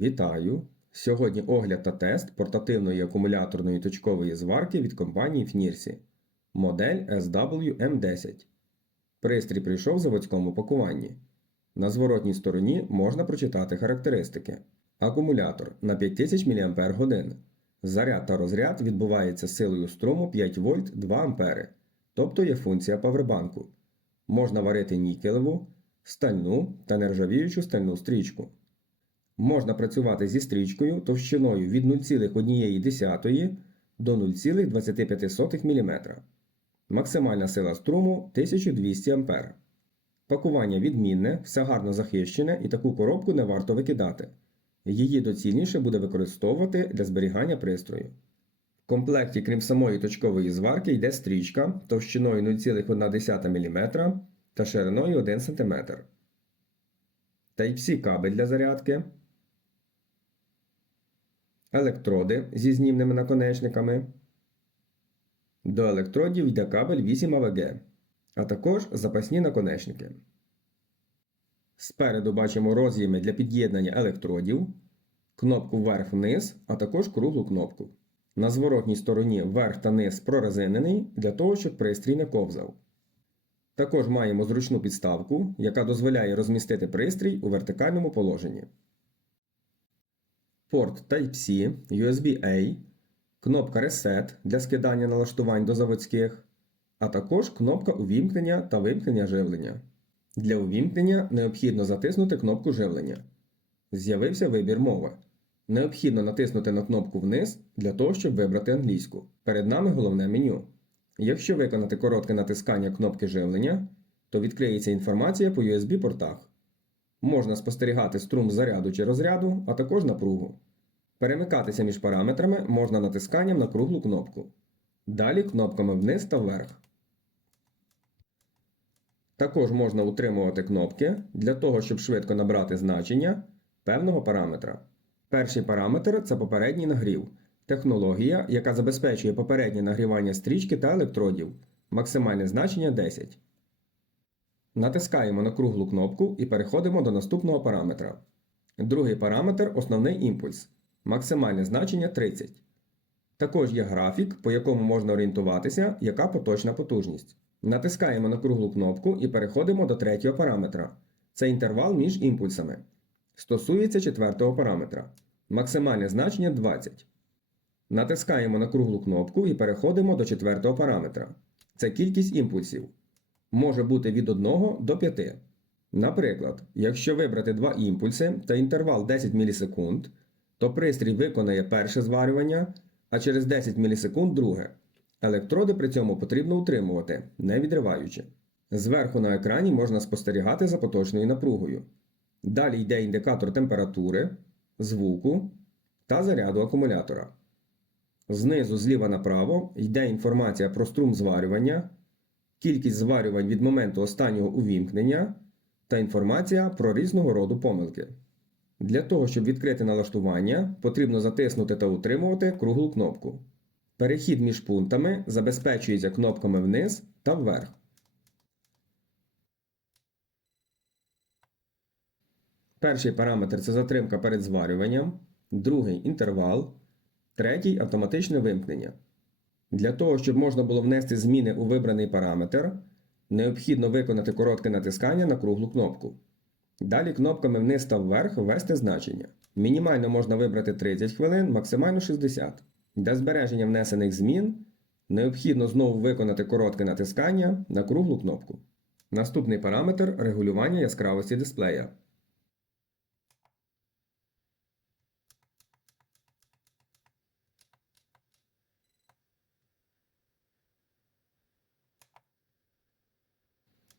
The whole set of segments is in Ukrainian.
Вітаю! Сьогодні огляд та тест портативної акумуляторної точкової зварки від компанії Фнірсі. Модель SWM10. Пристрій прийшов в заводському пакуванні. На зворотній стороні можна прочитати характеристики. Акумулятор на 5000 мАч. Заряд та розряд відбувається силою струму 5 В 2 А, тобто є функція павербанку. Можна варити нікелеву, стальну та нержавіючу стальну стрічку. Можна працювати зі стрічкою товщиною від 0,1 до 0,25 мм. Максимальна сила струму 1200 А. Пакування відмінне, все гарно захищене і таку коробку не варто викидати. Її доцільніше буде використовувати для зберігання пристрою. В комплекті, крім самої точкової зварки, йде стрічка товщиною 0,1 мм та шириною 1 см. Type-C кабель для зарядки. Електроди зі знімними наконечниками. До електродів йде кабель 8 АВГ, а також запасні наконечники. Спереду бачимо роз'єми для під'єднання електродів, кнопку вверх-вниз, а також круглу кнопку. На зворотній стороні верх та низ прорезинений для того, щоб пристрій не ковзав. Також маємо зручну підставку, яка дозволяє розмістити пристрій у вертикальному положенні. Порт Type-C, USB-A, кнопка Reset для скидання налаштувань до заводських, а також кнопка увімкнення та вимкнення живлення. Для увімкнення необхідно затиснути кнопку живлення. З'явився вибір мови. Необхідно натиснути на кнопку вниз для того, щоб вибрати англійську. Перед нами головне меню. Якщо виконати коротке натискання кнопки живлення, то відкриється інформація по USB-портах. Можна спостерігати струм заряду чи розряду, а також напругу. Перемикатися між параметрами можна натисканням на круглу кнопку. Далі кнопками вниз та вверх. Також можна утримувати кнопки для того, щоб швидко набрати значення певного параметра. Перший параметр це попередній нагрів. Технологія, яка забезпечує попереднє нагрівання стрічки та електродів. Максимальне значення 10. Натискаємо на круглу кнопку і переходимо до наступного параметра. Другий параметр основний імпульс. Максимальне значення 30. Також є графік, по якому можна орієнтуватися, яка поточна потужність. Натискаємо на круглу кнопку і переходимо до третього параметра. Це інтервал між імпульсами. Стосується четвертого параметра. Максимальне значення 20. Натискаємо на круглу кнопку і переходимо до четвертого параметра. Це кількість імпульсів. Може бути від 1 до 5. Наприклад, якщо вибрати два імпульси та інтервал 10 мілісекунд, то пристрій виконає перше зварювання, а через 10 мілісекунд друге. Електроди при цьому потрібно утримувати, не відриваючи. Зверху на екрані можна спостерігати за поточною напругою. Далі йде індикатор температури, звуку та заряду акумулятора. Знизу зліва направо йде інформація про струм зварювання, кількість зварювань від моменту останнього увімкнення та інформація про різного роду помилки. Для того, щоб відкрити налаштування, потрібно затиснути та утримувати круглу кнопку. Перехід між пунктами забезпечується кнопками вниз та вверх. Перший параметр це затримка перед зварюванням, другий інтервал, третій автоматичне вимкнення. Для того, щоб можна було внести зміни у вибраний параметр, необхідно виконати коротке натискання на круглу кнопку. Далі кнопками вниз та вверх ввести значення. Мінімально можна вибрати 30 хвилин, максимально 60. Для збереження внесених змін необхідно знову виконати коротке натискання на круглу кнопку. Наступний параметр регулювання яскравості дисплея.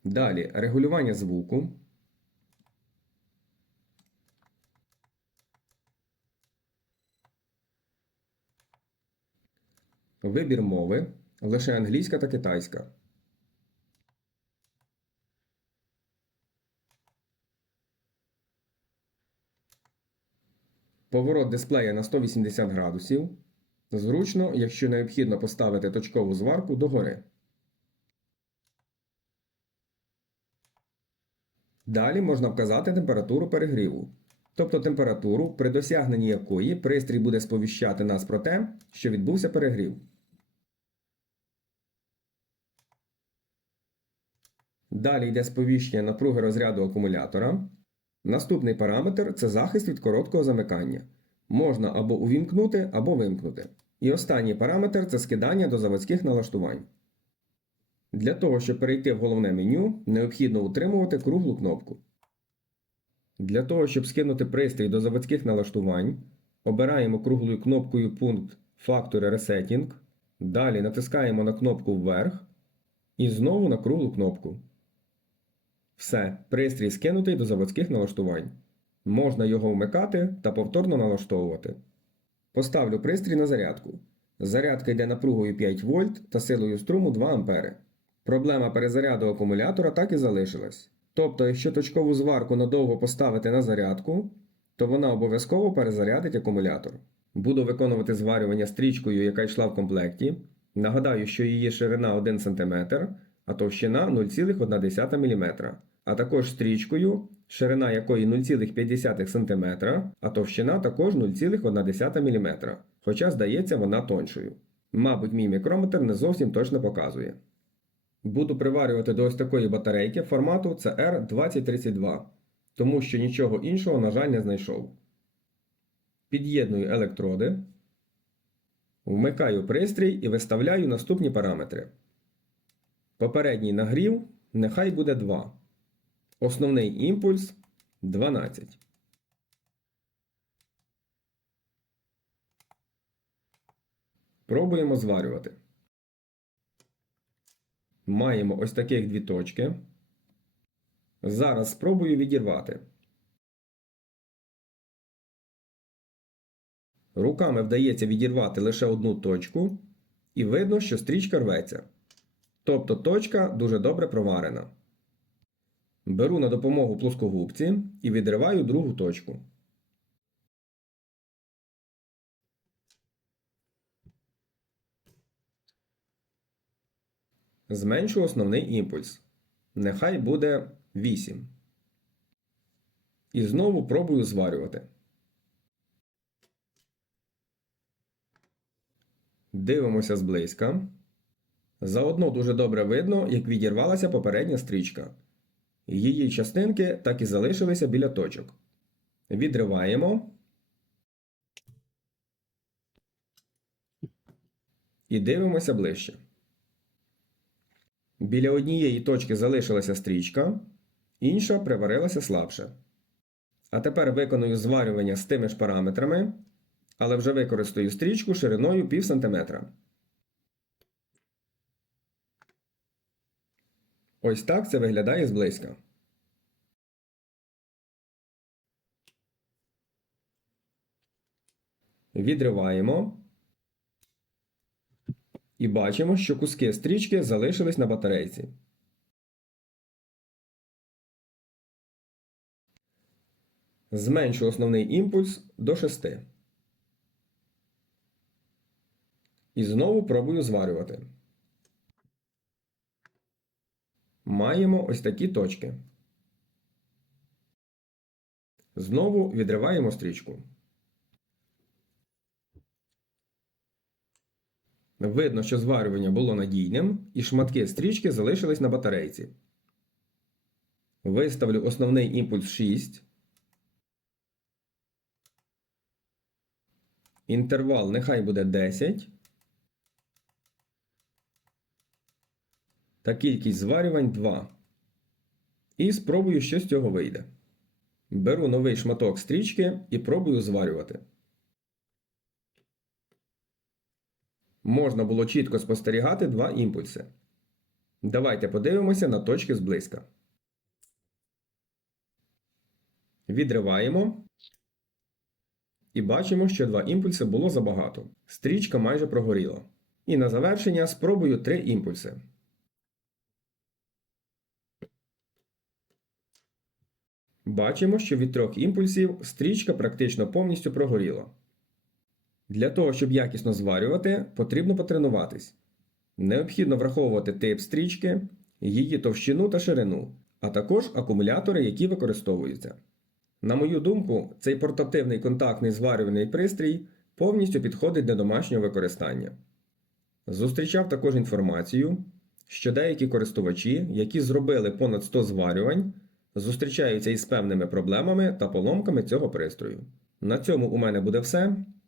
Далі регулювання звуку. Вибір мови лише англійська та китайська. Поворот дисплея на 180 градусів. Зручно, якщо необхідно поставити точкову зварку догори. Далі можна вказати температуру перегріву. тобто температуру, при досягненні якої пристрій буде сповіщати нас про те, що відбувся перегрів. Далі йде сповіщення напруги розряду акумулятора. Наступний параметр це захист від короткого замикання. Можна або увімкнути, або вимкнути. І останній параметр це скидання до заводських налаштувань. Для того, щоб перейти в головне меню, необхідно утримувати круглу кнопку. Для того, щоб скинути пристрій до заводських налаштувань, обираємо круглою кнопкою пункт Factory Resetting. Далі натискаємо на кнопку вверх і знову на круглу кнопку. Все, пристрій скинутий до заводських налаштувань. Можна його вмикати та повторно налаштовувати. Поставлю пристрій на зарядку. Зарядка йде напругою 5 вольт та силою струму 2 А. Проблема перезаряду акумулятора так і залишилась. Тобто, якщо точкову зварку надовго поставити на зарядку, то вона обов'язково перезарядить акумулятор. Буду виконувати зварювання стрічкою, яка йшла в комплекті. Нагадаю, що її ширина 1 см, а товщина 0,1 мм. А також стрічкою, ширина якої 0,5 см, а товщина також 0,1 мм. Хоча, здається, вона тоншою. Мабуть, мій мікрометр не зовсім точно показує. Буду приварювати до ось такої батарейки формату CR2032, тому що нічого іншого, на жаль, не знайшов. Під'єдную електроди, вмикаю пристрій і виставляю наступні параметри. Попередній нагрів нехай буде 2. Основний імпульс 12. Пробуємо зварювати. Маємо ось таких дві точки. Зараз спробую відірвати. Руками вдається відірвати лише одну точку, і видно, що стрічка рветься. Тобто точка дуже добре проварена. Беру на допомогу плоскогубці і відриваю другу точку. Зменшу основний імпульс. Нехай буде 8. І знову пробую зварювати. Дивимося зблизька. Заодно дуже добре видно, як відірвалася попередня стрічка. Її частинки так і залишилися біля точок. Відриваємо. І дивимося ближче. Біля однієї точки залишилася стрічка, інша приварилася слабше. А тепер виконую зварювання з тими ж параметрами, але вже використаю стрічку шириною пів сантиметра. Ось так це виглядає зблизька. Відриваємо. І бачимо, що куски стрічки залишились на батарейці. Зменшу основний імпульс до 6. І знову пробую зварювати. Маємо ось такі точки. Знову відриваємо стрічку. Видно, що зварювання було надійним, і шматки стрічки залишились на батарейці. Виставлю основний імпульс 6. Інтервал нехай буде 10. Та кількість зварювань 2. І спробую, що з цього вийде. Беру новий шматок стрічки і пробую зварювати. Можна було чітко спостерігати два імпульси. Давайте подивимося на точки зблизька. Відриваємо. І бачимо, що два імпульси було забагато. Стрічка майже прогоріла. І на завершення спробую три імпульси. Бачимо, що від трьох імпульсів стрічка практично повністю прогоріла. Для того, щоб якісно зварювати, потрібно потренуватись. Необхідно враховувати тип стрічки, її товщину та ширину, а також акумулятори, які використовуються. На мою думку, цей портативний контактний зварювальний пристрій повністю підходить для домашнього використання. Зустрічав також інформацію, що деякі користувачі, які зробили понад 100 зварювань, зустрічаються із певними проблемами та поломками цього пристрою. На цьому у мене буде все.